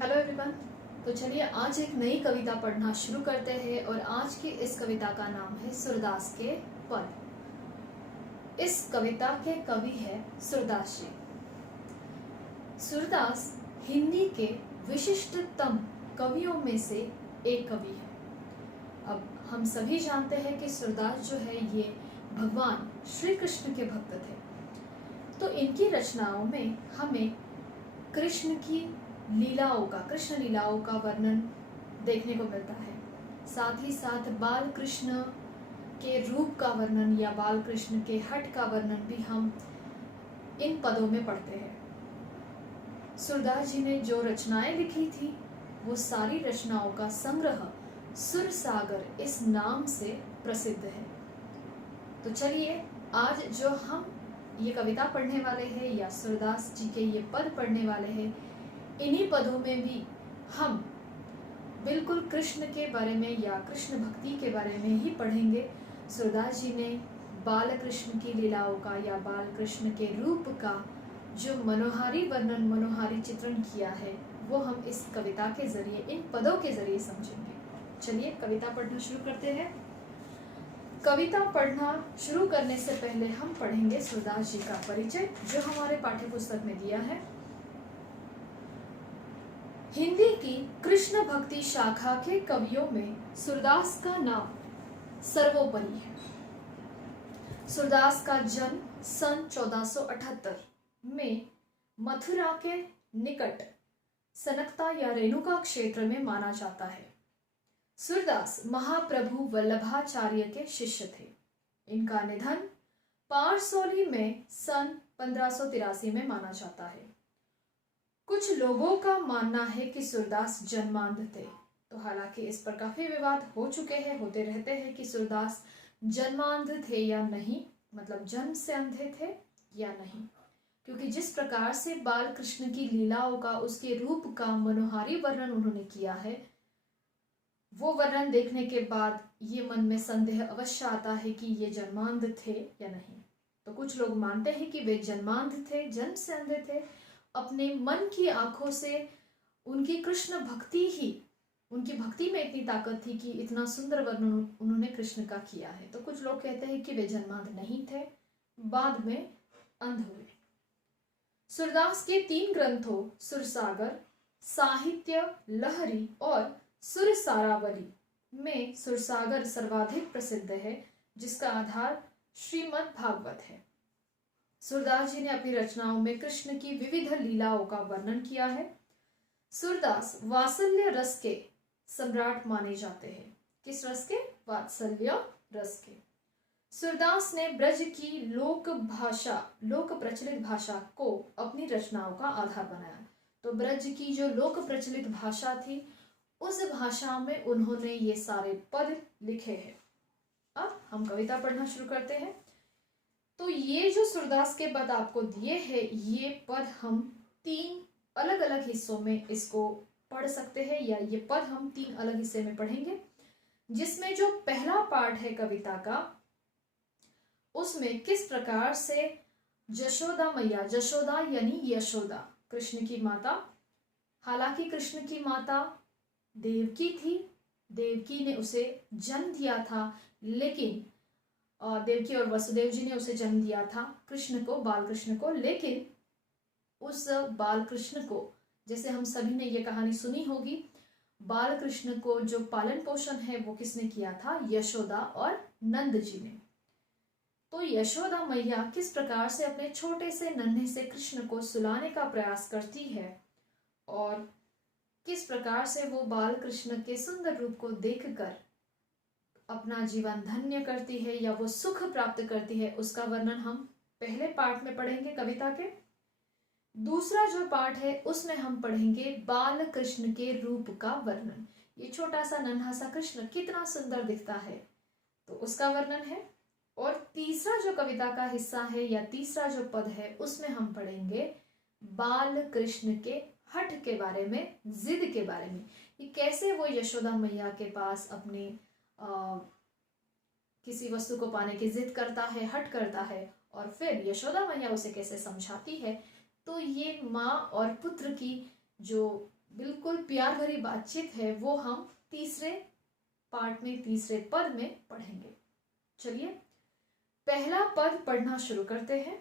Hello everyone. तो चलिए आज एक नई कविता पढ़ना शुरू करते हैं और आज की इस कविता का नाम है सूरदास के पद। इस कविता के कवि है सूरदास जी। सूरदास हिंदी के विशिष्टतम कवियों में से एक कवि है। अब हम सभी जानते हैं कि सूरदास जो है ये भगवान श्री कृष्ण के भक्त थे। तो इनकी रचनाओं में हमें कृष्ण की लीलाओं का, कृष्ण लीलाओं का वर्णन देखने को मिलता है। साथ ही साथ बाल कृष्ण के रूप का वर्णन या बाल कृष्ण के हट का वर्णन भी हम इन पदों में पढ़ते हैं। सूरदास जी ने जो रचनाएं लिखी थी वो सारी रचनाओं का संग्रह सुर सागर इस नाम से प्रसिद्ध है। तो चलिए आज जो हम ये कविता पढ़ने वाले हैं या सूरदास जी के ये पद पढ़ने वाले हैं, इन्हीं पदों में भी हम बिल्कुल कृष्ण के बारे में या कृष्ण भक्ति के बारे में ही पढ़ेंगे। सूरदास जी ने बाल कृष्ण की लीलाओं का या बाल कृष्ण के रूप का जो मनोहारी वर्णन, मनोहारी चित्रण किया है वो हम इस कविता के जरिए, इन पदों के जरिए समझेंगे। चलिए कविता पढ़ना शुरू करते हैं। कविता पढ़ना शुरू करने से पहले हम पढ़ेंगे सूरदास जी का परिचय जो हमारे पाठ्य पुस्तक में दिया है। हिंदी की कृष्ण भक्ति शाखा के कवियों में सूरदास का नाम सर्वोपरि है। सूरदास का जन्म सन 1478 में मथुरा के निकट सनकता या रेणुका क्षेत्र में माना जाता है। सूरदास महाप्रभु वल्लभाचार्य के शिष्य थे। इनका निधन पारसोली में सन 1583 में माना जाता है। कुछ लोगों का मानना है कि सूरदास जन्मांध थे, तो हालांकि इस पर काफी विवाद हो चुके हैं, होते रहते हैं कि सूरदास जन्मांध थे या नहीं, मतलब जन्म से अंधे थे या नहीं, क्योंकि जिस प्रकार से बाल कृष्ण की लीलाओं का, उसके रूप का मनोहारी वर्णन उन्होंने किया है, वो वर्णन देखने के बाद ये मन में संदेह अवश्य आता है कि ये जन्मांध थे या नहीं। तो कुछ लोग मानते हैं कि वे जन्मांध थे, जन्म से अंधे थे। अपने मन की आंखों से उनकी कृष्ण भक्ति ही, उनकी भक्ति में इतनी ताकत थी कि इतना सुंदर वर्णन उन्होंने कृष्ण का किया है। तो कुछ लोग कहते हैं कि वे जन्मांध नहीं थे, बाद में अंध हुए। सूरदास के 3 ग्रंथों सुरसागर, साहित्य लहरी और सुरसारावली में सुरसागर सर्वाधिक प्रसिद्ध है, जिसका आधार श्रीमद् भागवत है। सूरदास जी ने अपनी रचनाओं में कृष्ण की विविध लीलाओं का वर्णन किया है। सूरदास वात्सल्य रस के सम्राट माने जाते हैं। किस रस के? वात्सल्य रस के। सूरदास ने ब्रज की लोक प्रचलित भाषा को अपनी रचनाओं का आधार बनाया। तो ब्रज की जो लोक प्रचलित भाषा थी, उस भाषा में उन्होंने ये सारे पद लिखे हैं। अब हम कविता पढ़ना शुरू करते हैं। तो ये जो सूरदास के पद आपको दिए हैं, ये पद हम 3 अलग अलग हिस्सों में इसको पढ़ सकते हैं, या ये पद हम 3 अलग हिस्से में पढ़ेंगे, जिसमें जो पहला पार्ट है कविता का, उसमें किस प्रकार से जशोदा मैया, जशोदा यानी यशोदा कृष्ण की माता, हालांकि कृष्ण की माता देवकी थी, देवकी ने उसे जन्म दिया था, लेकिन देवकी और वसुदेव जी ने उसे जन्म दिया था कृष्ण को, बाल कृष्ण को, लेकिन उस बाल कृष्ण को, जैसे हम सभी ने ये कहानी सुनी होगी, बाल कृष्ण को जो पालन पोषण है वो किसने किया था? यशोदा और नंद जी ने। तो यशोदा मैया किस प्रकार से अपने छोटे से नन्हे से कृष्ण को सुलाने का प्रयास करती है और किस प्रकार से वो बाल कृष्ण के सुंदर रूप को देखकर अपना जीवन धन्य करती है या वो सुख प्राप्त करती है, उसका वर्णन हम पहले पार्ट में पढ़ेंगे कविता के। दूसरा जो पार्ट है उसमें हम पढ़ेंगे बाल कृष्ण के रूप का वर्णन। ये छोटा सा नन्हा सा कृष्ण कितना सुंदर दिखता है, तो उसका वर्णन है। और तीसरा जो कविता का हिस्सा है या तीसरा जो पद है, उसमें हम पढ़ेंगे बाल कृष्ण के हठ के बारे में, जिद के बारे में, कि कैसे वो यशोदा मैया के पास अपने किसी वस्तु को पाने की जिद करता है, हट करता है, और फिर यशोदा मैया उसे कैसे समझाती है। तो ये माँ और पुत्र की जो बिल्कुल प्यार भरी बातचीत है वो हम तीसरे पार्ट में, तीसरे पद में पढ़ेंगे। चलिए पहला पद पढ़ना शुरू करते हैं।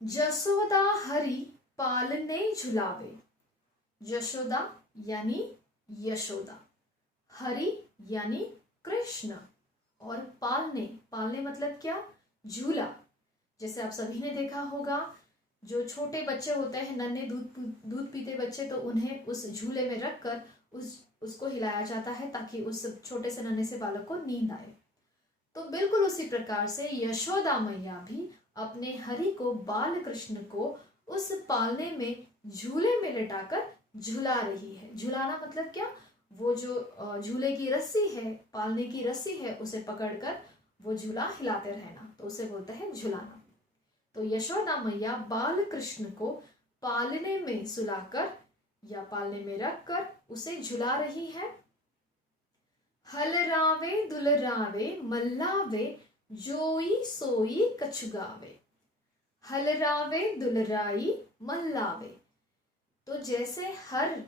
जसोदा हरि पालने झुलावे। जशोदा यानी यशोदा, हरि यानी कृष्ण, और पालने, पालने मतलब क्या, झूला। जैसे आप सभी ने देखा होगा, जो छोटे बच्चे होते हैं, नन्हे दूध पीते बच्चे, तो उन्हें उस झूले में रखकर उसको हिलाया जाता है ताकि उस छोटे से नन्हे से बालक को नींद आए। तो बिल्कुल उसी प्रकार से यशोदा मैया भी अपने हरि को, बाल कृष्ण को उस पालने में, झूले में लिटाकर झुला रही है। झुलाना मतलब क्या, वो जो झूले की रस्सी है, पालने की रस्सी है, उसे पकड़कर वो झूला हिलाते रहना, तो उसे बोलते हैं झुलाना। तो यशोदा मैया बाल कृष्ण को पालने में सुलाकर या पालने में रखकर उसे झुला रही है। हलरावे दुलरावे मल्लावे जोई सोई कछुगावे। हलरावे दुलराई मल्लावे, तो जैसे हर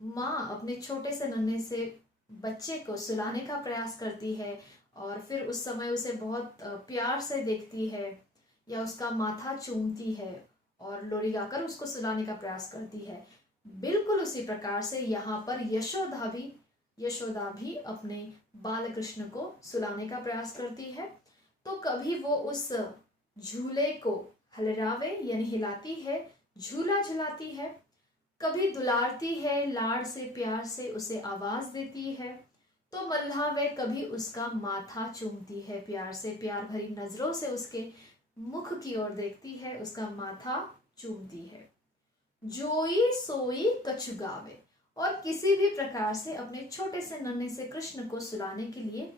माँ अपने छोटे से नन्हे से बच्चे को सुलाने का प्रयास करती है और फिर उस समय उसे बहुत प्यार से देखती है या उसका माथा चूमती है और लोरी गाकर उसको सुलाने का प्रयास करती है, बिल्कुल उसी प्रकार से यहाँ पर यशोदा भी अपने बाल कृष्ण को सुलाने का प्रयास करती है। तो कभी वो उस झूले को हलरावे यानी हिलाती है, झूला झुलाती है, कभी दुलारती है, लाड़ से प्यार से उसे आवाज देती है, तो मल्लावे कभी उसका माथा चूमती है, प्यार से, प्यार भरी नजरों से उसके मुख की ओर देखती है, उसका माथा चूमती है। जोई सोई कछुगावे, और किसी भी प्रकार से अपने छोटे से नन्हे से कृष्ण को सुलाने के लिए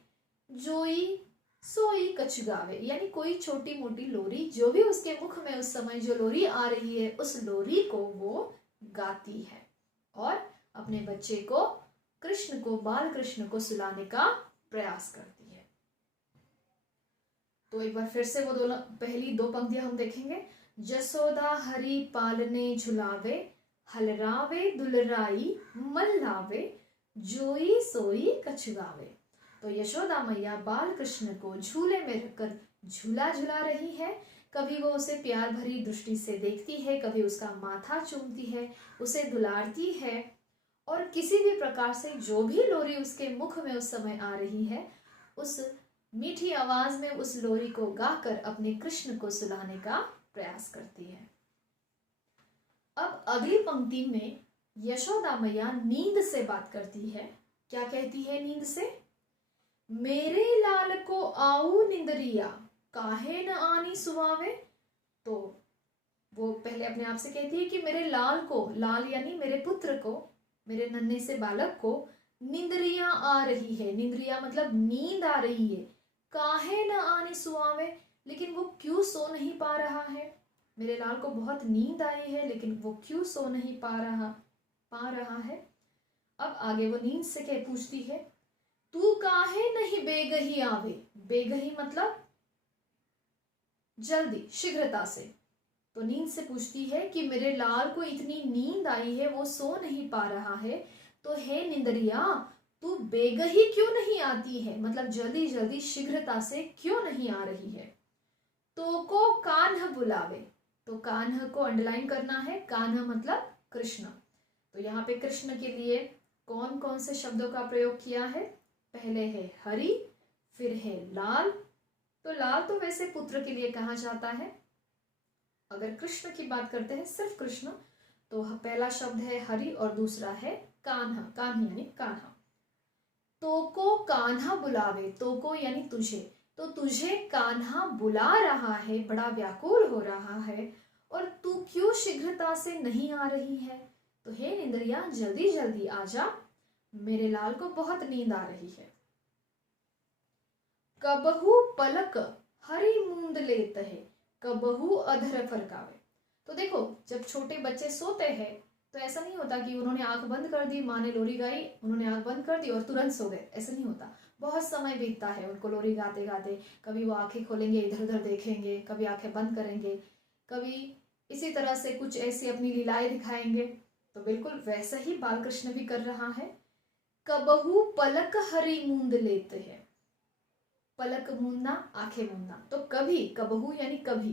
जोई सोई कछुगावे यानी कोई छोटी मोटी लोरी, जो भी उसके मुख में उस समय जो लोरी आ रही है, उस लोरी को वो गाती है और अपने बच्चे को, कृष्ण को, बाल कृष्ण को सुलाने का प्रयास करती है। तो एक बार फिर से वो दोनों पहली दो पंक्तियां हम देखेंगे। जसोदा हरि पालने झुलावे, हलरावे दुलराई मल्लावे जोई सोई कछुगावे। तो यशोदा मैया बाल कृष्ण को झूले में रखकर झूला झुला रही है, कभी वो उसे प्यार भरी दृष्टि से देखती है, कभी उसका माथा चूमती है, उसे दुलारती है, और किसी भी प्रकार से जो भी लोरी उसके मुख में उस समय आ रही है, उस मीठी आवाज में उस लोरी को गाकर अपने कृष्ण को सुलाने का प्रयास करती है। अब अगली पंक्ति में यशोदा मैया नींद से बात करती है। क्या कहती है नींद से? मेरे लाल को आऊ निंदरिया, काहे न आनी सुहावे। तो वो पहले अपने आप से कहती है कि मेरे लाल को, लाल यानी मेरे पुत्र को, मेरे नन्हे से बालक को निंदरिया आ रही है। निंदरिया मतलब नींद आ रही है। काहे न आनी सुहावे, लेकिन वो क्यों सो नहीं पा रहा है। मेरे लाल को बहुत नींद आई है, लेकिन वो क्यों सो नहीं पा रहा है। अब आगे वो नींद से क्या पूछती है? तू काहे नहीं बेगही आवे। बेगही मतलब जल्दी, शीघ्रता से। तो नींद से पूछती है कि मेरे लाल को इतनी नींद आई है, वो सो नहीं पा रहा है, तो हे निंदरिया तू बेगही क्यों नहीं आती है, मतलब जल्दी जल्दी शीघ्रता से क्यों नहीं आ रही है। तो को कान्ह बुलावे। तो कान्ह को अंडरलाइन करना है। कान्ह मतलब कृष्ण। तो यहाँ पे कृष्ण के लिए कौन कौन से शब्दों का प्रयोग किया है? पहले है हरि, फिर है लाल। तो लाल तो वैसे पुत्र के लिए कहा जाता है। अगर कृष्ण की बात करते हैं, सिर्फ कृष्ण, तो पहला शब्द है हरि और दूसरा है कान्हा। कान्ह यानी कान्हा। तो को कान्हा बुलावे। तो को यानी तुझे। तो तुझे कान्हा बुला रहा है, बड़ा व्याकुल हो रहा है, और तू क्यों शीघ्रता से नहीं आ रही है। तो हे निंदरिया जल्दी जल्दी आजा, मेरे लाल को बहुत नींद आ रही है। कबहू पलक हरि मूंद लेत है, कबहू अधर फरकावे। तो देखो, जब छोटे बच्चे सोते हैं तो ऐसा नहीं होता कि उन्होंने आंख बंद कर दी, माँ ने लोरी गाई, उन्होंने आंख बंद कर दी और तुरंत सो गए, ऐसा नहीं होता। बहुत समय बीतता है उनको लोरी गाते गाते। कभी वो आंखें खोलेंगे, इधर उधर देखेंगे, कभी आंखें बंद करेंगे, कभी इसी तरह से कुछ ऐसी अपनी लीलाएं दिखाएंगे। तो बिल्कुल वैसा ही बाल कृष्ण भी कर रहा है। कबहू पलक हरी मूंद लेते हैं, पलक मूंदना, आंखें मूंदना। तो कभी, कबहू यानी कभी,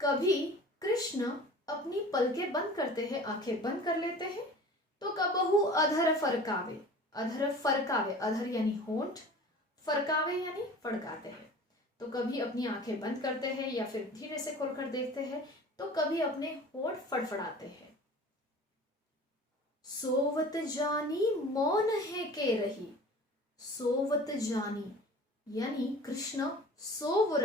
कभी कृष्ण अपनी पलकें बंद करते हैं, आंखें बंद कर लेते हैं। तो कबहू अधर फरकावे, अधर फरकावे, अधर यानी होंठ, फरकावे यानी फड़काते हैं। तो कभी अपनी आंखें बंद करते हैं या फिर धीरे से खोलकर देखते हैं, तो कभी अपने होंठ फड़फड़ाते हैं। सोवत जानी मौन है के रही, सोवत जानी यानी कृष्ण सो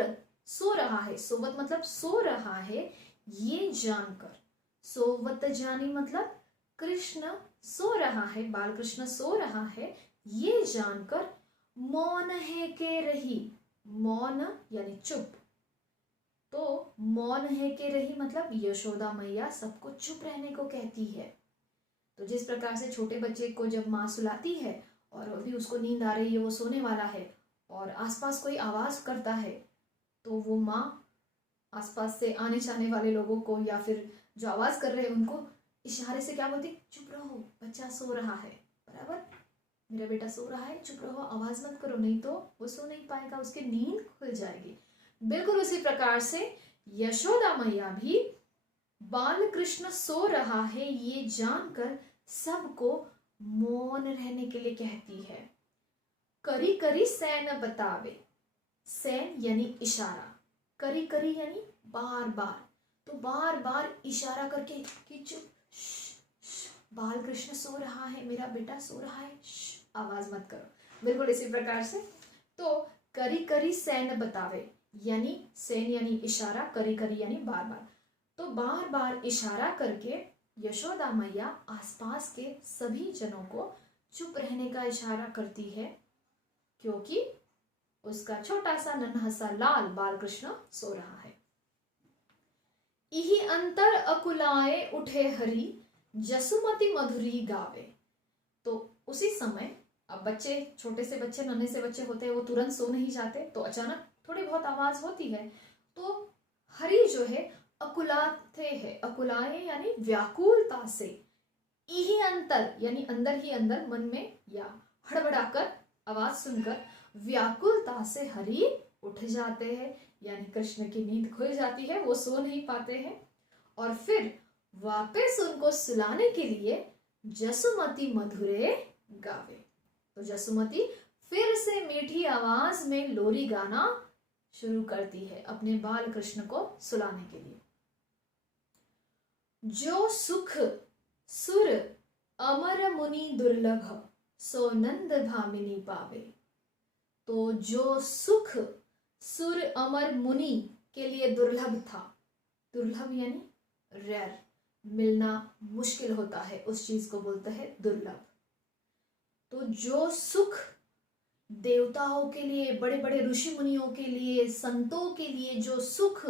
रहा है, सोवत मतलब सो रहा है, ये जानकर। सोवत जानी मतलब कृष्ण सो रहा है, बाल कृष्ण सो रहा है, ये जानकर मौन है के रही, मौन यानी चुप। तो मौन है के रही मतलब यशोदा मैया सबको चुप रहने को कहती है। तो जिस प्रकार से छोटे बच्चे को जब माँ सुलाती है और अभी उसको नींद आ रही है, वो सोने वाला है और आसपास कोई आवाज करता है, तो वो माँ आसपास से आने जाने वाले लोगों को या फिर जो आवाज कर रहे हैं उनको इशारे से क्या बोलती, चुप रहो, बच्चा सो रहा है, बराबर, मेरा बेटा सो रहा है, चुप रहो, आवाज मत करो, नहीं तो वो सो नहीं पाएगा, उसकी नींद खुल जाएगी। बिल्कुल उसी प्रकार से यशोदा मैया भी बाल कृष्ण सो रहा है ये जानकर सबको मौन रहने के लिए कहती है। करी करी सैन बतावे, सैन यानी इशारा, करी करी यानी बार बार, तो बार बार इशारा करके कि चुप, बाल कृष्ण सो रहा है, मेरा बेटा सो रहा है, आवाज मत करो। बिल्कुल इसी प्रकार से तो करी करी सैन बतावे यानी सैन यानी इशारा, करी करी यानी बार बार, तो बार बार इशारा करके यशोदा मैया आसपास के सभी जनों को चुप रहने का इशारा करती है, क्योंकि उसका छोटा सा नन्हा सा लाल बाल कृष्ण सो रहा है। इही अंतर अकुलाए उठे हरी, जसुमती मधुरी गावे। तो उसी समय अब बच्चे, छोटे से बच्चे, नन्हे से बच्चे होते हैं, वो तुरंत सो नहीं जाते, तो अचानक थोड़ी बहुत आवाज होती है, तो हरी जो है अकुलाते हैं, अकुलाए यानी व्याकुलता से, यही अंतर यानी अंदर ही अंदर मन में या हड़बड़ाकर आवाज सुनकर व्याकुलता से हरि उठ जाते हैं, यानी कृष्ण की नींद खुल जाती है, वो सो नहीं पाते हैं। और फिर वापस उनको सुलाने के लिए जसुमती मधुरे गावे। तो जसुमती फिर से मीठी आवाज में लोरी गाना शुरू करती है अपने बाल कृष्ण को सुलाने के लिए। जो सुख सुर अमर मुनि दुर्लभ, सो नंद भामिनी पावे। तो जो सुख सुर अमर मुनि के लिए दुर्लभ था, दुर्लभ यानी रेयर, मिलना मुश्किल होता है, उस चीज को बोलते हैं दुर्लभ। तो जो सुख देवताओं के लिए, बड़े बड़े ऋषि मुनियों के लिए, संतों के लिए जो सुख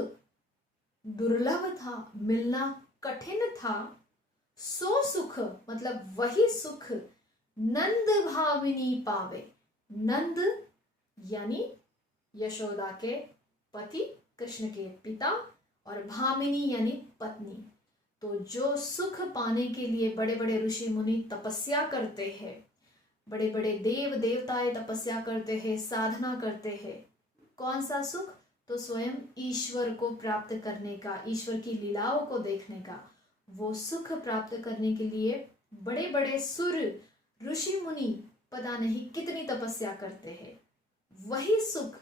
दुर्लभ था, मिलना कठिन था, सो सुख मतलब वही सुख नंद भामिनी पावे। नंद यानी यशोदा के पति, कृष्ण के पिता, और भामिनी यानी पत्नी। तो जो सुख पाने के लिए बड़े बड़े ऋषि मुनि तपस्या करते हैं, बड़े बड़े देव देवताएं तपस्या करते हैं, साधना करते हैं, कौन सा सुख? तो स्वयं ईश्वर को प्राप्त करने का, ईश्वर की लीलाओं को देखने का, वो सुख प्राप्त करने के लिए बड़े बड़े सुर ऋषि मुनि पता नहीं कितनी तपस्या करते हैं। वही सुख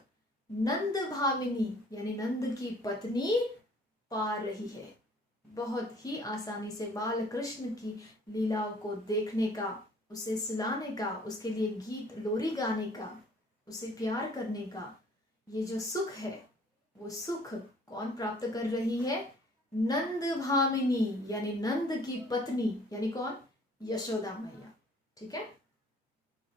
नंद भामिनी यानी नंद की पत्नी पा रही है। बहुत ही आसानी से बाल कृष्ण की लीलाओं को देखने का, उसे सुलाने का, उसके लिए गीत लोरी गाने का, उसे प्यार करने का, ये जो सुख है वो सुख कौन प्राप्त कर रही है? नंद भामिनी यानी नंद की पत्नी, यानी कौन? यशोदा मैया। ठीक है,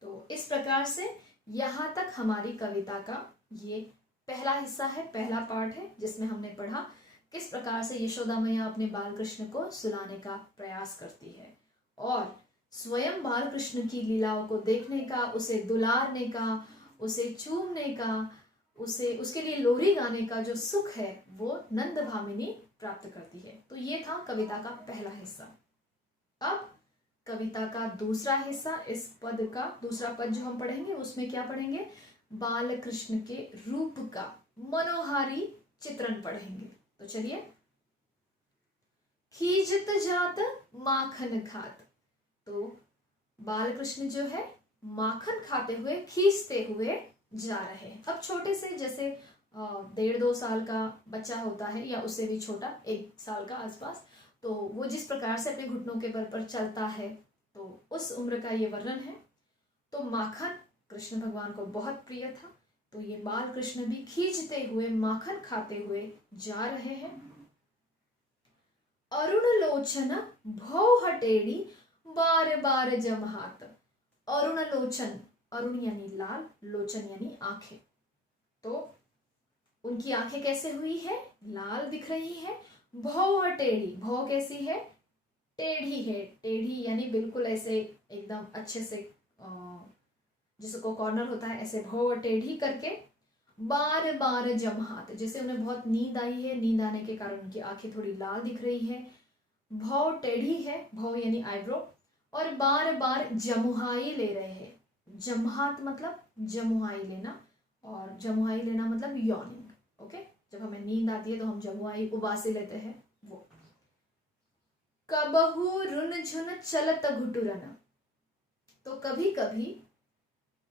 तो इस प्रकार से यहाँ तक हमारी कविता का ये पहला हिस्सा है, पहला पार्ट है, जिसमें हमने पढ़ा किस प्रकार से यशोदा मैया अपने बाल कृष्ण को सुलाने का प्रयास करती है और स्वयं बाल कृष्ण की लीलाओं को देखने का, उसे दुलारने का, उसे चूमने का, उसे उसके लिए लोरी गाने का जो सुख है वो नंद भामिनी प्राप्त करती है। तो ये था कविता का पहला हिस्सा। अब कविता का दूसरा हिस्सा, इस पद का दूसरा पद जो हम पढ़ेंगे उसमें क्या पढ़ेंगे, बाल कृष्ण के रूप का मनोहारी चित्रण पढ़ेंगे। तो चलिए, खींचत जात माखन खात, तो बाल कृष्ण जो है माखन खाते हुए, खींचते हुए जा रहे हैं। अब छोटे से, जैसे 1.5-2 साल का बच्चा होता है या उससे भी छोटा, 1 साल का आसपास, तो वो जिस प्रकार से अपने घुटनों के बल पर चलता है, तो उस उम्र का ये वर्णन है। तो माखन कृष्ण भगवान को बहुत प्रिय था, तो ये बाल कृष्ण भी खींचते हुए, माखन खाते हुए जा रहे हैं। अरुण लोचन भौ हटेड़ी बार बार जमहात। अरुण लोचन, अरुण यानी लाल, लोचन यानी आंखें, तो उनकी आंखें कैसे हुई है, लाल दिख रही है। भौ टेढ़ी, भौ कैसी है, टेढ़ी है, टेढ़ी यानी बिल्कुल ऐसे एकदम अच्छे से, जिसको कॉर्नर होता है ऐसे भौ टेढ़ी करके। बार बार जमहात, जैसे उन्हें बहुत नींद आई है, नींद आने के कारण उनकी आंखें थोड़ी लाल दिख रही है। भौ टेढ़ी है, भौ यानी आईब्रो, और बार बार जमुहाई ले रहे हैं। जमहात मतलब जमुहाई लेना, और जमुहाई लेना मतलब यॉर्निंग। ओके, जब हमें नींद आती है तो हम जमुहाई उबासी लेते हैं, वो। कबहू रुनझुन चलत घुटुरन, तो कभी कभी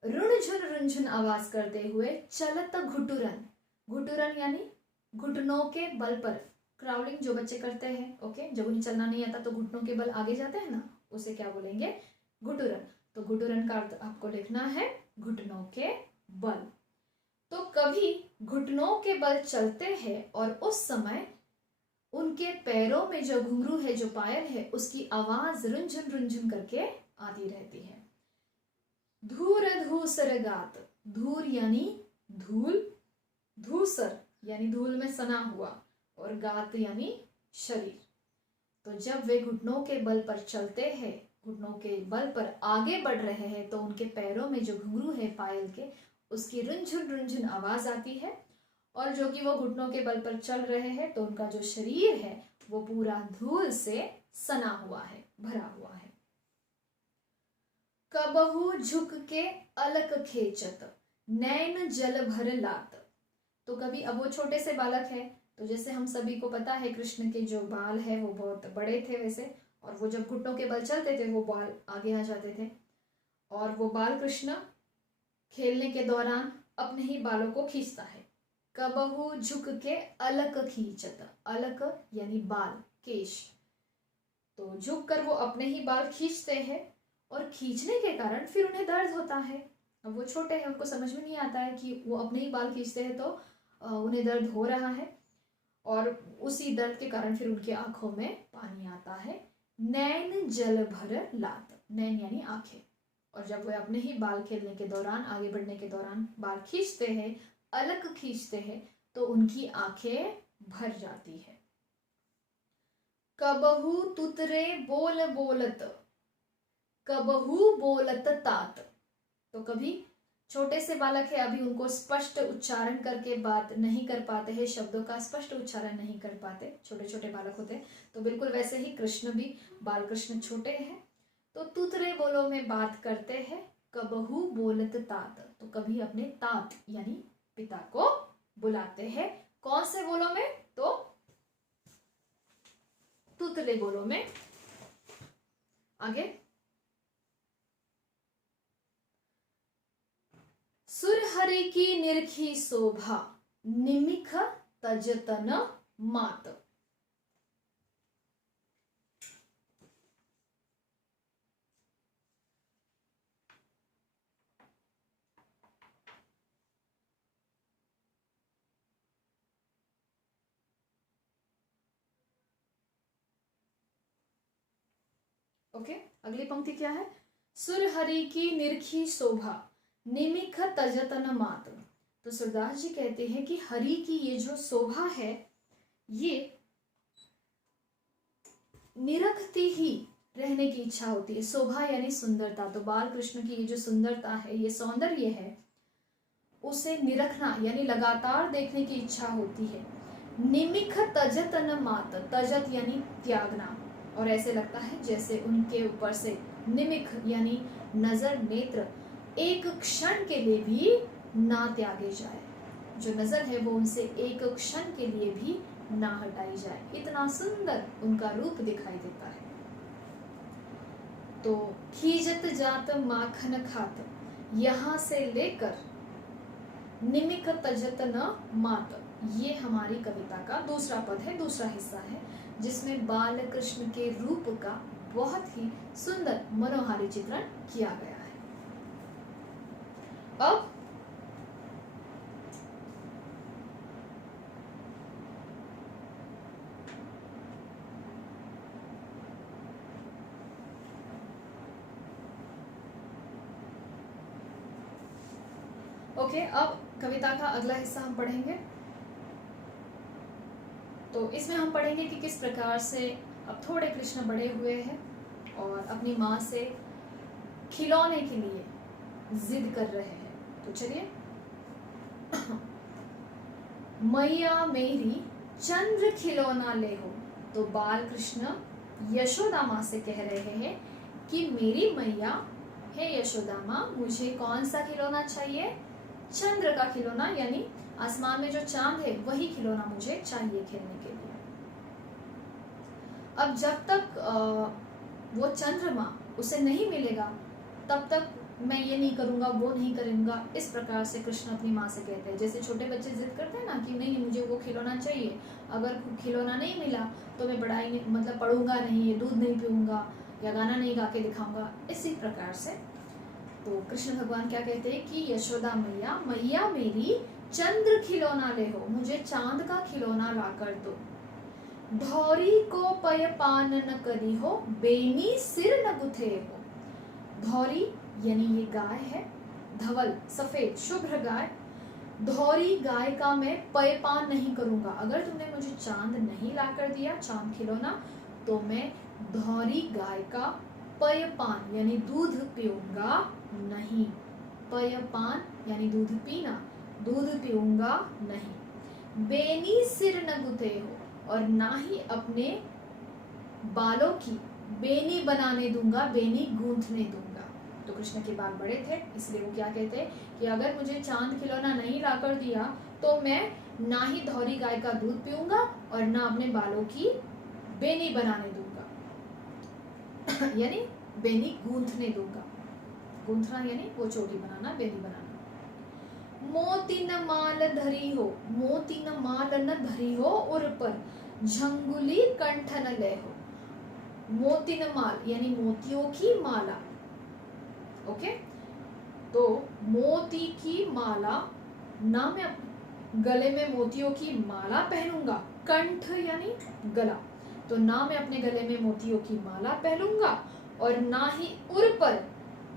रुनझुन रुनझुन आवाज करते हुए चलत घुटुरन, घुटुरन यानी घुटनों के बल पर, क्राउलिंग जो बच्चे करते हैं। ओके, जब उन्हें चलना नहीं आता तो घुटनों के बल आगे जाते हैं ना, उसे क्या बोलेंगे, घुटुरन। तो घुटुरन का अर्थ आपको लिखना है घुटनों के बल। तो कभी घुटनों के बल चलते हैं और उस समय उनके पैरों में जो घुंघरू है, जो पायल है, उसकी आवाज रुंझुन रुंझुन करके आती रहती है। धूर धूसर गात, धूर यानी धूल, धूसर यानी धूल में सना हुआ, और गात यानी शरीर। तो जब वे घुटनों के बल पर चलते हैं, घुटनों के बल पर आगे बढ़ रहे हैं, तो उनके पैरों में जो घुंघरू है पायल के, उसकी रुंझुन रुंझुन आवाज आती है। और जो कि वो घुटनों के बल पर चल रहे हैं, तो उनका जो शरीर है वो पूरा धूल से सना हुआ है, भरा हुआ है। कबहू झुक के अलक खेचत नैन जल भर लात, तो कभी, अब वो छोटे से बालक है, तो जैसे हम सभी को पता है कृष्ण के जो बाल है वो बहुत बड़े थे वैसे, और वो जब घुटनों के बल चलते थे वो बाल आगे आ जाते थे, और वो बाल कृष्ण खेलने के दौरान अपने ही बालों को खींचता है। कबहू झुक के अलक खींचत, अलक यानी बाल, केश, तो झुक कर वो अपने ही बाल खींचते हैं, और खींचने के कारण फिर उन्हें दर्द होता है। अब वो छोटे हैं, उनको समझ में नहीं आता है कि वो अपने ही बाल खींचते हैं तो उन्हें दर्द हो रहा है, और उसी दर्द के कारण फिर उनकी आंखों में पानी आता है। नैन जल भर लात, नैन यानी आंखें, और जब वे अपने ही बाल खेलने के दौरान, आगे बढ़ने के दौरान बाल खींचते हैं, अलग खींचते हैं, तो उनकी आंखें भर जाती है। कबहू तुतरे बोल बोलत, कबहू बोलत तात, तो कभी छोटे से बालक है, अभी उनको स्पष्ट उच्चारण करके बात नहीं कर पाते हैं, शब्दों का स्पष्ट उच्चारण नहीं कर पाते, छोटे छोटे बालक होते हैं, तो बिल्कुल वैसे ही कृष्ण भी, बाल कृष्ण छोटे हैं, तो तुतरे बोलों में बात करते हैं। कबहू बोलत तात, तो कभी अपने तात यानी पिता को बुलाते हैं। कौन से बोलों में, तो तुतले बोलों में। आगे, सुरहरि की निरखी शोभा निमिख तजतन मात, ओके। अगली पंक्ति क्या है, सुरहरि की निरखी शोभा निमिख तजतन मात, तो सूरदास जी कहते हैं कि हरि की ये जो शोभा है, ये निरखती ही रहने की इच्छा होती है। शोभा यानी सुंदरता, तो बाल कृष्ण की ये जो सुंदरता है, ये सौंदर्य है, उसे निरखना यानी लगातार देखने की इच्छा होती है। निमिख तजतन मात, तजत यानी त्यागना, और ऐसे लगता है जैसे उनके ऊपर से निमिख यानी नजर नेत्र एक क्षण के लिए भी ना त्यागे जाए, जो नजर है वो उनसे एक क्षण के लिए भी ना हटाई जाए। इतना सुंदर उनका रूप दिखाई देता है। तो खीजत जात माखन खात, यहाँ से लेकर निमिक तजत न मात, ये हमारी कविता का दूसरा पद है, दूसरा हिस्सा है, जिसमें बाल कृष्ण के रूप का बहुत ही सुंदर मनोहारी चित्रण किया गया है। अब अब कविता का अगला हिस्सा हम पढ़ेंगे। तो इसमें हम पढ़ेंगे कि किस प्रकार से अब थोड़े कृष्ण बड़े हुए हैं और अपनी माँ से खिलौने के लिए जिद कर रहे हैं। तो चलिए, मैया मेरी चंद्र खिलौना ले हो। तो बाल कृष्ण यशोदा माँ से कह रहे हैं कि मेरी मैया है यशोदा माँ, मुझे कौन सा खिलौना चाहिए? चंद्र का खिलौना, यानी आसमान में जो चांद है वही खिलौना मुझे चाहिए खेलने के लिए। अब जब तक वो चंद्रमा उसे नहीं मिलेगा तब तक मैं ये नहीं करूंगा, वो नहीं करूंगा, इस प्रकार से कृष्ण अपनी माँ से कहते हैं। जैसे छोटे बच्चे जिद करते हैं ना कि नहीं मुझे वो खिलौना चाहिए, अगर खिलौना नहीं मिला तो मैं पढ़ाई नहीं, मतलब पढ़ूंगा नहीं, दूध नहीं पीऊंगा या गाना नहीं गा के दिखाऊंगा, इसी प्रकार से। तो कृष्ण भगवान क्या कहते हैं कि यशोदा मैया, मैया मेरी चंद्र खिलौना ले हो, मुझे चांद का खिलौना ला कर दो। धौरी को पय पान न करी हो, बेनी सिर न गुथे हो। धौरी यानी ये गाय है, धवल सफेद शुभ्र गाय। धौरी गाय का मैं पय पान नहीं करूंगा, अगर तुमने मुझे चांद नहीं ला कर दिया, चांद खिलौना, तो मैं धौरी गाय का पय पान यानी दूध पीऊंगा नहीं। पय पान यानी दूध पीना, दूध पीऊंगा नहीं। बेनी सिर न गुथे हो, और ना ही अपने बालों की बेनी बनाने दूंगा, बेनी गूंथने दूंगा। तो कृष्ण के बाल बड़े थे, इसलिए वो क्या कहते हैं कि अगर मुझे चांद खिलौना नहीं ला कर दिया तो मैं ना ही धौरी गाय का दूध पीऊंगा और ना अपने बालों की बेनी बनाने दूंगा यानी बेनी गूंथने दूंगा। गूंथना यानी वो चोटी बनाना, बेनी बनाना। मोती न माल धरी हो, मोती न माल न धरी हो, उर पर झंगुली कंठ न ले हो। मोती न माल यानी मोतियों की माला। ओके, तो मोती की माला, ना मैं गले में मोतियों की माला पहनूंगा, कंठ यानी गला, तो ना मैं अपने गले में मोतियों की माला पहनूंगा और ना ही उर पर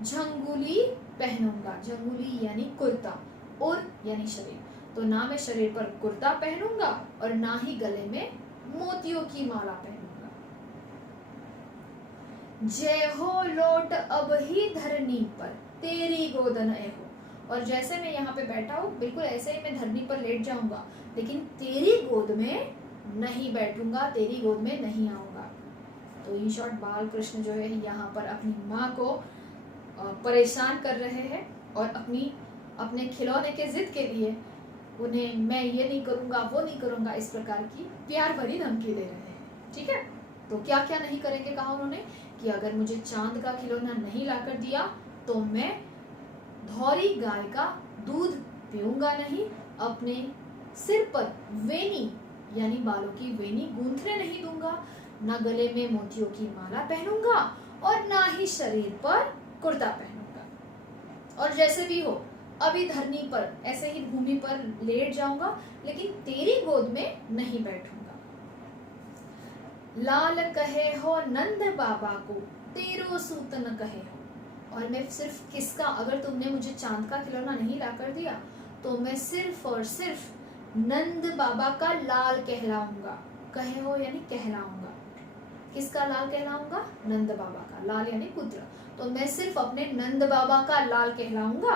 झंगुली पहनूंगा। झंगुली यानी कुर्ता, उर यानी शरीर, तो ना मैं शरीर पर कुर्ता पहनूंगा और ना ही गले में मोतियों की माला पहनूंगा। जय हो लोट अब ही धरनी पर, तेरी गोदन ए हो। और जैसे मैं यहाँ पे बैठा हूँ बिल्कुल ऐसे ही मैं धरनी पर लेट जाऊंगा, लेकिन तेरी गोद में नहीं बैठूंगा, तेरी गोद में नहीं आऊंगा। तो इन शॉर्ट बाल कृष्ण जो है यहाँ पर अपनी माँ को परेशान कर रहे हैं और अपने खिलौने के जिद के लिए उन्हें मैं ये नहीं करूंगा, वो नहीं करूंगा, इस प्रकार की प्यार भरी धमकी दे रहे हैं। ठीक है, तो क्या क्या नहीं करेंगे कहा उन्होंने कि अगर मुझे चांद का खिलौना नहीं ला कर दिया तो मैं धौरी गाय का दूध पीऊंगा नहीं, अपने सिर पर वेनी यानी बालों की वेनी गूंथने नहीं दूंगा, ना गले में मोतियों की माला पहनूंगा और ना ही शरीर पर कुर्ता पहनूंगा। और जैसे भी हो अभी धरनी पर ऐसे ही भूमि पर लेट जाऊंगा, लेकिन तेरी गोद में नहीं बैठूंगा। लाल कहे हो नंद बाबा को, तेरो सूत न कहे हो। और मैं सिर्फ किसका, अगर तुमने मुझे चांद का खिलौना नहीं ला कर दिया तो मैं सिर्फ और सिर्फ नंद बाबा का लाल कहलाऊंगा। कहे हो यानी कहलाऊंगा, किसका लाल कहलाऊंगा? नंद बाबा का। लाल यानी पुत्र, तो मैं सिर्फ अपने नंद बाबा का लाल कहलाऊंगा।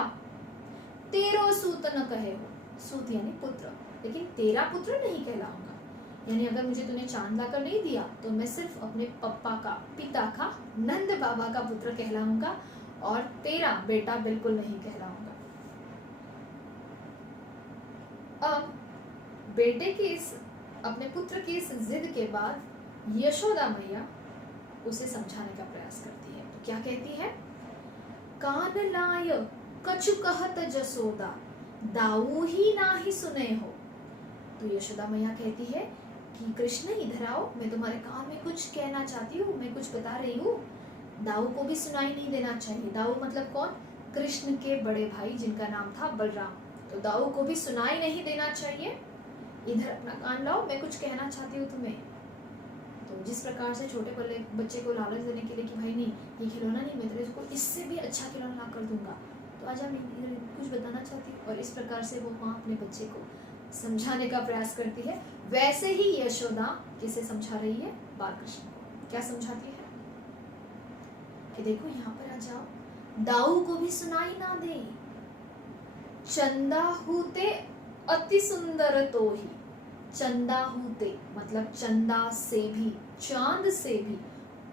तेरो सूत न कहे हो, सूत यानी पुत्र, लेकिन तेरा पुत्र नहीं कहलाऊंगा। यानी अगर मुझे तूने चांद लाकर नहीं दिया तो मैं सिर्फ अपने पप्पा का, पिता का, नंद बाबा का पुत्र कहलाऊंगा और तेरा बेटा बिल्कुल नहीं कहलाऊंगा। अब बेटे की इस, अपने पुत्र की इस जिद के बाद यशोदा मैया उसे समझाने का प्रयास करती है। तो क्या कहती है? कान लाय कछु कहत जसोदा, दाऊ ही ना ही सुने हो। तो यशोदा मैया कहती है कि कृष्ण इधर आओ, मैं तुम्हारे कान में कुछ कहना चाहती हूँ, मैं कुछ बता रही हूँ। दाऊ को भी सुनाई नहीं देना चाहिए। दाऊ मतलब कौन? कृष्ण के बड़े भाई जिनका नाम था बलराम। तो दाऊ को भी सुनाई नहीं देना चाहिए। इधर अपना कान लाओ, मैं कुछ कहना चाहती हूँ तुम्हें। तो जिस प्रकार से छोटे बच्चे को लालच देने के लिए कि भाई नहीं, ये खिलौना नहीं, मैं तेरे को इससे भी अच्छा खिलौना ला कर दूंगा, तो आजा, मैं कुछ बताना चाहती हूँ। और इस प्रकार से वो माँ अपने बच्चे को समझाने का प्रयास करती है। वैसे ही यशोदा किसे समझा रही है? बाल कृष्ण को। क्या समझाती है कि देखो यहाँ पर आ जाओ, दाऊ को भी सुनाई ना दे, चंदा हूते अति सुंदर तो ही। चंदा हूते मतलब चंदा से भी, चांद से भी,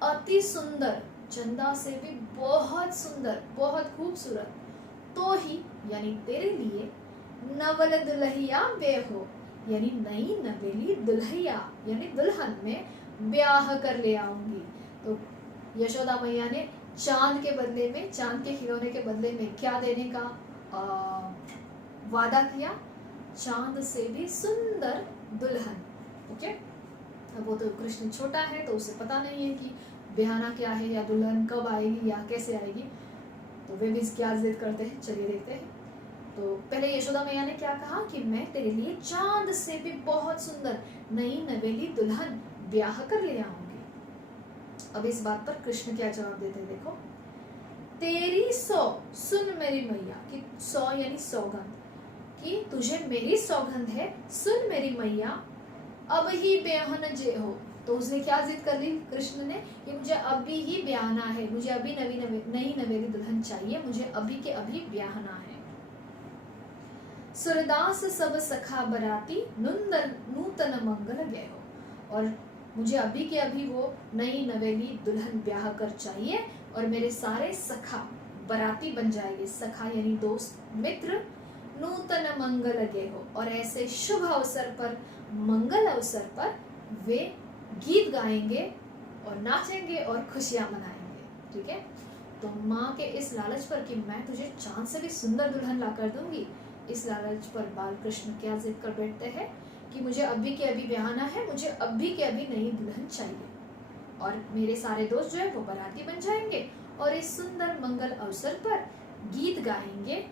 अति सुंदर, चंदा से भी बहुत सुंदर, बहुत खूबसूरत, तो ही यानी तेरे लिए, नवल दुल्हिया ब्याह हो, यानी नई नवेली दुल्हिया यानी दुल्हन में ब्याह कर ले आऊंगी। तो यशोदा मैया ने चांद के बदले में, चांद के खिलौने के बदले में क्या देने का वादा किया? चांद से भी सुंदर दुल्हन। ओके, अब वो तो कृष्ण छोटा है तो उसे पता नहीं है कि ब्याहना क्या है या दुल्हन कब आएगी या कैसे आएगी। तो वे भी क्या जिद करते हैं, चलिए देखते हैं। तो पहले यशोदा मैया ने क्या कहा कि मैं तेरे लिए चांद से भी बहुत सुंदर नई नवेली दुल्हन ब्याह कर ले आऊंगी। अब इस बात पर कृष्ण क्या जवाब देते हैं, देखो। तेरी सौ सुन मेरी मैया, कि सौ यानी सौगंध, कि तुझे मेरी सौगंध है, सुन मेरी मैया, अब ही ब्याहन जे हो। तो उसने क्या जिद कर ली कृष्ण ने कि मुझे अभी ही ब्याहना है, मुझे अभी नई नवेली दुल्हन चाहिए, मुझे अभी के अभी ब्याहना है। सूरदास सब सखा बराती, नूतन मंगल गए हो। और मुझे अभी के अभी वो नई नवेली दुल्हन ब्याह कर चाहिए और मेरे सारे सखा बराती बन जाएंगे। सखा यानी दोस्त, मित्र। नूतन मंगल गए हो, और ऐसे शुभ अवसर पर, मंगल अवसर पर वे गीत गाएंगे और नाचेंगे और खुशियां मनाएंगे। ठीक है, तो माँ के इस लालच पर कि मैं तुझे चांद से भी सुंदर दुल्हन ला कर दूंगी, इस लालच पर बाल कृष्ण क्या जिद कर बैठते हैं कि मुझे अभी के अभी ब्याहना है, मुझे अभी के अभी नई दुल्हन चाहिए, और मेरे सारे दोस्त जो है वो बाराती बन जाएंगे और इस सुंदर मंगल अवसर पर गीत गाएंगे,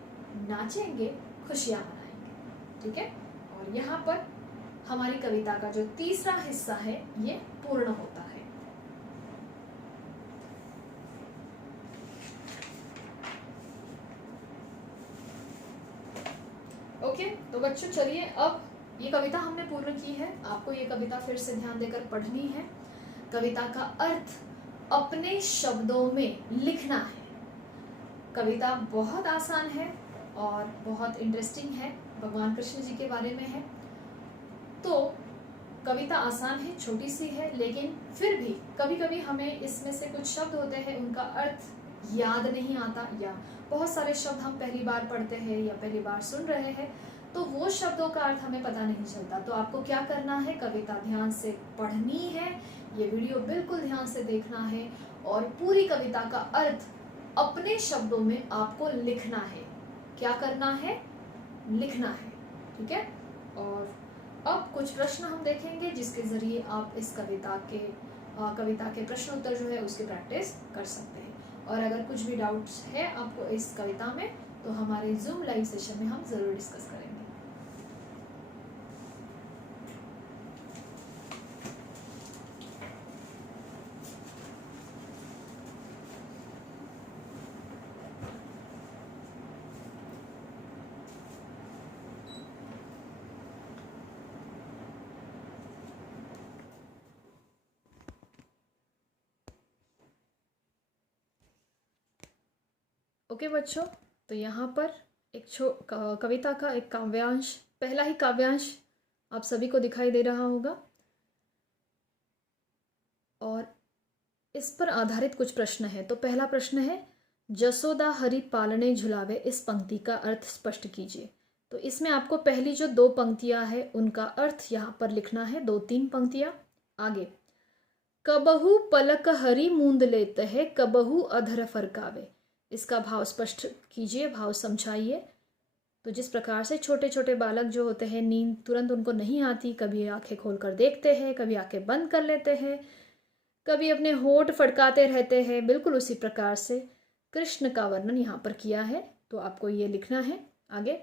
नाचेंगे, खुशियां मनाएंगे। ठीक है, और यहाँ पर हमारी कविता का जो तीसरा हिस्सा है ये पूर्ण होता है। ओके, तो बच्चों चलिए, अब ये कविता हमने पूर्ण की है। आपको ये कविता फिर से ध्यान देकर पढ़नी है। कविता का अर्थ अपने शब्दों में लिखना है। कविता बहुत आसान है और बहुत इंटरेस्टिंग है, भगवान कृष्ण जी के बारे में है। तो कविता आसान है, छोटी सी है, लेकिन फिर भी कभी कभी हमें इसमें से कुछ शब्द होते हैं उनका अर्थ याद नहीं आता, या बहुत सारे शब्द हम पहली बार पढ़ते हैं या पहली बार सुन रहे हैं, तो वो शब्दों का अर्थ हमें पता नहीं चलता। तो आपको क्या करना है, कविता ध्यान से पढ़नी है, ये वीडियो बिल्कुल ध्यान से देखना है और पूरी कविता का अर्थ अपने शब्दों में आपको लिखना है। क्या करना है? लिखना है। ठीक है, और अब कुछ प्रश्न हम देखेंगे जिसके जरिए आप इस कविता के प्रश्न उत्तर जो है उसकी प्रैक्टिस कर सकते हैं। और अगर कुछ भी डाउट्स है आपको इस कविता में, तो हमारे जूम लाइव सेशन में हम जरूर डिस्कस करेंगे। ओके बच्चों, तो यहाँ पर एक कविता का एक काव्यांश, पहला ही काव्यांश आप सभी को दिखाई दे रहा होगा। इस पर आधारित कुछ प्रश्न है। तो पहला प्रश्न है, जसोदा हरि पालने झुलावे, इस पंक्ति का अर्थ स्पष्ट कीजिए। तो इसमें आपको पहली जो 2 पंक्तियां हैं उनका अर्थ यहाँ पर लिखना है, 2-3 पंक्तियां आगे। कबहू पलक हरि मूंद लेते है, कबहू अधर फरकावे, इसका भाव स्पष्ट कीजिए, भाव समझाइए। तो जिस प्रकार से छोटे छोटे बालक जो होते हैं, नींद तुरंत उनको नहीं आती, कभी आंखें खोलकर देखते हैं, कभी आंखें बंद कर लेते हैं, कभी अपने होंठ फड़काते रहते हैं, बिल्कुल उसी प्रकार से कृष्ण का वर्णन यहाँ पर किया है। तो आपको ये लिखना है आगे।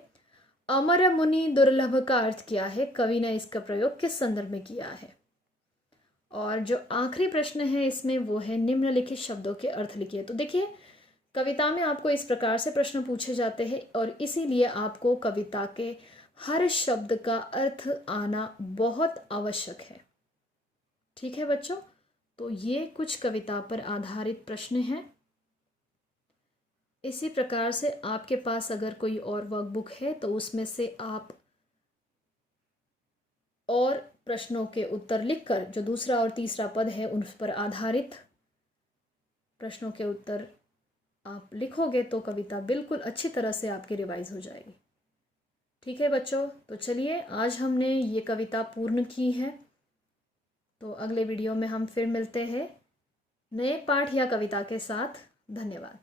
अमर मुनि दुर्लभ का अर्थ क्या है, कवि ने इसका प्रयोग किस संदर्भ में किया है। और जो आखिरी प्रश्न है इसमें वो है, निम्नलिखित शब्दों के अर्थ लिखिए। तो देखिए, कविता में आपको इस प्रकार से प्रश्न पूछे जाते हैं और इसीलिए आपको कविता के हर शब्द का अर्थ आना बहुत आवश्यक है। ठीक है बच्चों, तो ये कुछ कविता पर आधारित प्रश्न हैं। इसी प्रकार से आपके पास अगर कोई और वर्कबुक है तो उसमें से आप और प्रश्नों के उत्तर लिखकर, जो दूसरा और तीसरा पद है उन पर आधारित प्रश्नों के उत्तर आप लिखोगे तो कविता बिल्कुल अच्छी तरह से आपकी रिवाइज हो जाएगी। ठीक है बच्चों, तो चलिए आज हमने ये कविता पूर्ण की है। तो अगले वीडियो में हम फिर मिलते हैं नए पाठ या कविता के साथ। धन्यवाद।